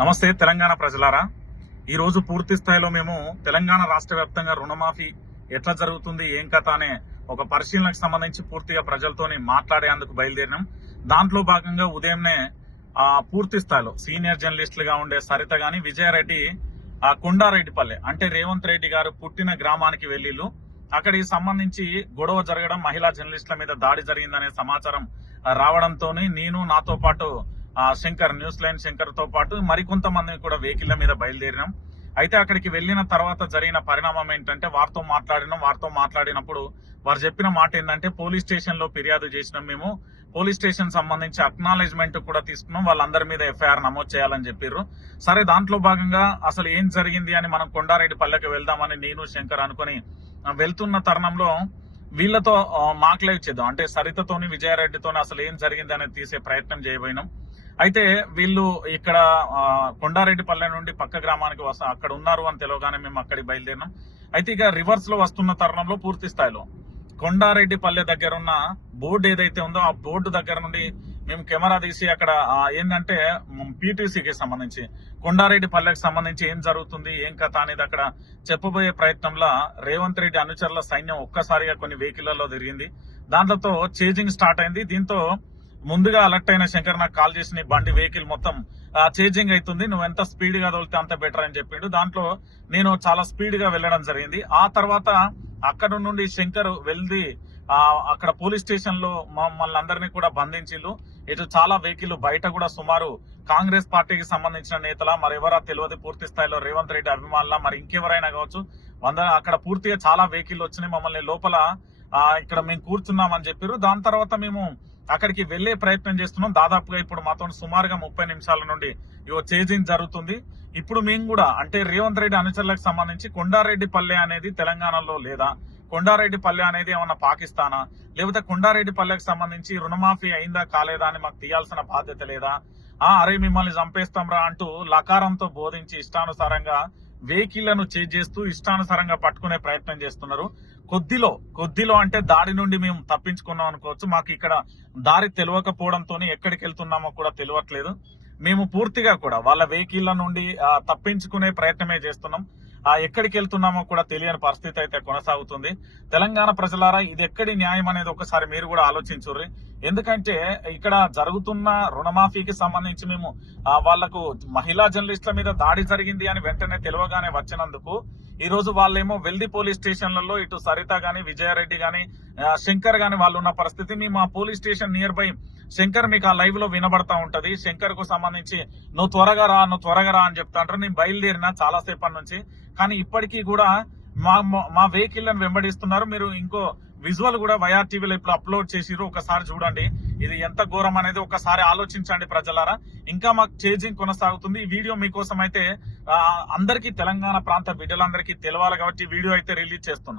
నమస్తే తెలంగాణ ప్రజలారా. ఈ రోజు పూర్తి స్థాయిలో మేము తెలంగాణ రాష్ట్ర వ్యాప్తంగా రుణమాఫీ ఎట్లా జరుగుతుంది ఏం కథ అనే ఒక పరిశీలనకు సంబంధించి పూర్తిగా ప్రజలతోని మాట్లాడేందుకు బయలుదేరినాం. దాంట్లో భాగంగా ఉదయంనే ఆ పూర్తి స్థాయిలో సీనియర్ జర్నలిస్టులుగా ఉండే సరిత గాని విజయారెడ్డి ఆ కొండారెడ్డిపల్లె అంటే రేవంత్ రెడ్డి గారు పుట్టిన గ్రామానికి వెళ్ళిళ్ళు అక్కడికి సంబంధించి గొడవ జరగడం మహిళా జర్నలిస్టుల మీద దాడి జరిగిందనే సమాచారం రావడంతో నేను నాతో పాటు శంకర్ న్యూస్ లైన్ శంకర్తో పాటు మరికొంతమందిని కూడా వెహికల్ మీద బయలుదేరినాం. అయితే అక్కడికి వెళ్ళిన తర్వాత జరిగిన పరిణామం ఏంటంటే వారితో మాట్లాడినాం. వారితో మాట్లాడినప్పుడు వారు చెప్పిన మాట ఏంటంటే పోలీస్ స్టేషన్లో ఫిర్యాదు చేసినాం మేము. పోలీస్ స్టేషన్ సంబంధించి అక్నాలెడ్జ్మెంట్ కూడా తీసుకున్నాం. వాళ్ళందరి మీద ఎఫ్ఐఆర్ నమోదు చేయాలని చెప్పారు సరే దాంట్లో భాగంగా అసలు ఏం జరిగింది అని మనం కొండారెడ్డి పల్లెకి వెళ్దామని నేను శంకర్ అనుకుని వెళ్తున్న తరుణంలో వీళ్ళతో మాక్ లైవ్ చేద్దాం. అంటే సరితతోని విజయారెడ్డితోని అసలు ఏం జరిగింది అనేది తీసే ప్రయత్నం చేయబోయినాం. అయితే వీళ్ళు ఇక్కడ కొండారెడ్డిపల్లె నుండి పక్క గ్రామానికి వస్తా అక్కడ ఉన్నారు అని తెలియగానే మేము అక్కడికి బయలుదేరినాం. అయితే ఇక రివర్స్లో వస్తున్న తరుణంలో పూర్తి స్థాయిలో కొండారెడ్డిపల్లె దగ్గర ఉన్న బోర్డు ఏదైతే ఉందో ఆ బోర్డు దగ్గర నుండి మేము కెమెరా తీసి అక్కడ ఏంటంటే పీటీసీకి సంబంధించి కొండారెడ్డి పల్లెకి సంబంధించి ఏం జరుగుతుంది ఏం కథ అనేది అక్కడ చెప్పబోయే ప్రయత్నంలో రేవంత్ రెడ్డి అనుచరుల సైన్యం ఒక్కసారిగా కొన్ని వెహికల్లలో తిరిగింది. దాంట్లో చేజింగ్ స్టార్ట్ అయింది. దీంతో ముందుగా అలర్ట్ అయిన శంకర్ నాకు కాల్ చేసిన నీ బండి వెహికల్ మొత్తం చేంజింగ్ అవుతుంది నువ్వు ఎంత స్పీడ్గా తోలితే అంత బెటర్ అని చెప్పిండు. దాంట్లో నేను చాలా స్పీడ్గా వెళ్ళడం జరిగింది. ఆ తర్వాత అక్కడ నుండి శంకర్ వెళ్ళి అక్కడ పోలీస్ స్టేషన్లో మమ్మల్ని అందరినీ కూడా బంధించిల్లు ఇటు చాలా వెహికల్ బయట కూడా సుమారు కాంగ్రెస్ పార్టీకి సంబంధించిన నేతల మరెవరా తెలియదు పూర్తి స్థాయిలో రేవంత్ రెడ్డి అభిమానుల మరి ఇంకెవరైనా కావచ్చు. వంద అక్కడ పూర్తిగా చాలా వెహికల్ వచ్చినాయి మమ్మల్ని లోపల ఇక్కడ మేము కూర్చున్నామని చెప్పారు దాని తర్వాత మేము అక్కడికి వెళ్ళే ప్రయత్నం చేస్తున్నాం. దాదాపుగా ఇప్పుడు మాతో సుమారుగా ముప్పై నిమిషాల నుండి ఇవో చేజింగ్ జరుగుతుంది. ఇప్పుడు మేము కూడా అంటే రేవంత్ రెడ్డి అనుచరులకు సంబంధించి కొండారెడ్డి పల్లె అనేది తెలంగాణలో లేదా కొండారెడ్డి పల్లె అనేది ఏమన్నా పాకిస్తానా? లేకపోతే కొండారెడ్డి పల్లెకి సంబంధించి రుణమాఫీ అయిందా కాలేదా అని మాకు తీయాల్సిన బాధ్యత లేదా? ఆ అరే మిమ్మల్ని చంపేస్తాంరా అంటూ లకారంతో బోధించి ఇష్టానుసారంగా వెహికల్లను చేజ్ చేస్తూ ఇష్టానుసారంగా పట్టుకునే ప్రయత్నం చేస్తున్నారు. కొద్దిలో కొద్దిలో అంటే దాడి నుండి మేము తప్పించుకున్నాం అనుకోవచ్చు. మాకు ఇక్కడ దారి తెలియకపోవడంతో ఎక్కడికి వెళ్తున్నామో కూడా తెలియట్లేదు మేము పూర్తిగా కూడా వాళ్ళ వెహికల్ నుండి తప్పించుకునే ప్రయత్నమే చేస్తున్నాం. ఆ ఎక్కడికి వెళ్తున్నామో కూడా తెలియని పరిస్థితి అయితే కొనసాగుతుంది. తెలంగాణ ప్రజలారా ఇది ఎక్కడి న్యాయం అనేది ఒకసారి మీరు కూడా ఆలోచించుర్రి. ఎందుకంటే ఇక్కడ జరుగుతున్న రుణమాఫీకి సంబంధించి మేము వాళ్ళకు మహిళా జర్నలిస్టుల మీద దాడి జరిగింది అని వెంటనే తెలియగానే వచ్చినందుకు ఈ రోజు వాళ్ళేమో వెల్ది పోలీస్ స్టేషన్లలో ఇటు సరిత గాని విజయారెడ్డి గాని శంకర్ గాని వాళ్ళు ఉన్న పరిస్థితి. మేము ఆ police station near by Shankar మీకు ఆ లైవ్లో వినబడతా ఉంటది. శంకర్కు సంబంధించి నువ్వు త్వరగా రా నువ్వు త్వరగా రా అని చెప్తా అంటారు నేను బయలుదేరిన చాలా సేపటి నుంచి. కానీ ఇప్పటికీ కూడా మా మా వెహికల్ వెంబడిస్తున్నారు. మీరు ఇంకో విజువల్ కూడా వైఆర్ టీవీలో ఇప్పుడు అప్లోడ్ చేసిరు ఒకసారి చూడండి. ఇది ఎంత ఘోరం అనేది ఒకసారి ఆలోచించండి ప్రజలారా. ఇంకా మాకు చేజింగ్ కొనసాగుతుంది. ఈ వీడియో మీకోసం అయితే అందరికీ తెలంగాణ ప్రాంత బిడ్డలందరికీ తెలవాలి కాబట్టి వీడియో అయితే రిలీజ్ చేస్తున్నాం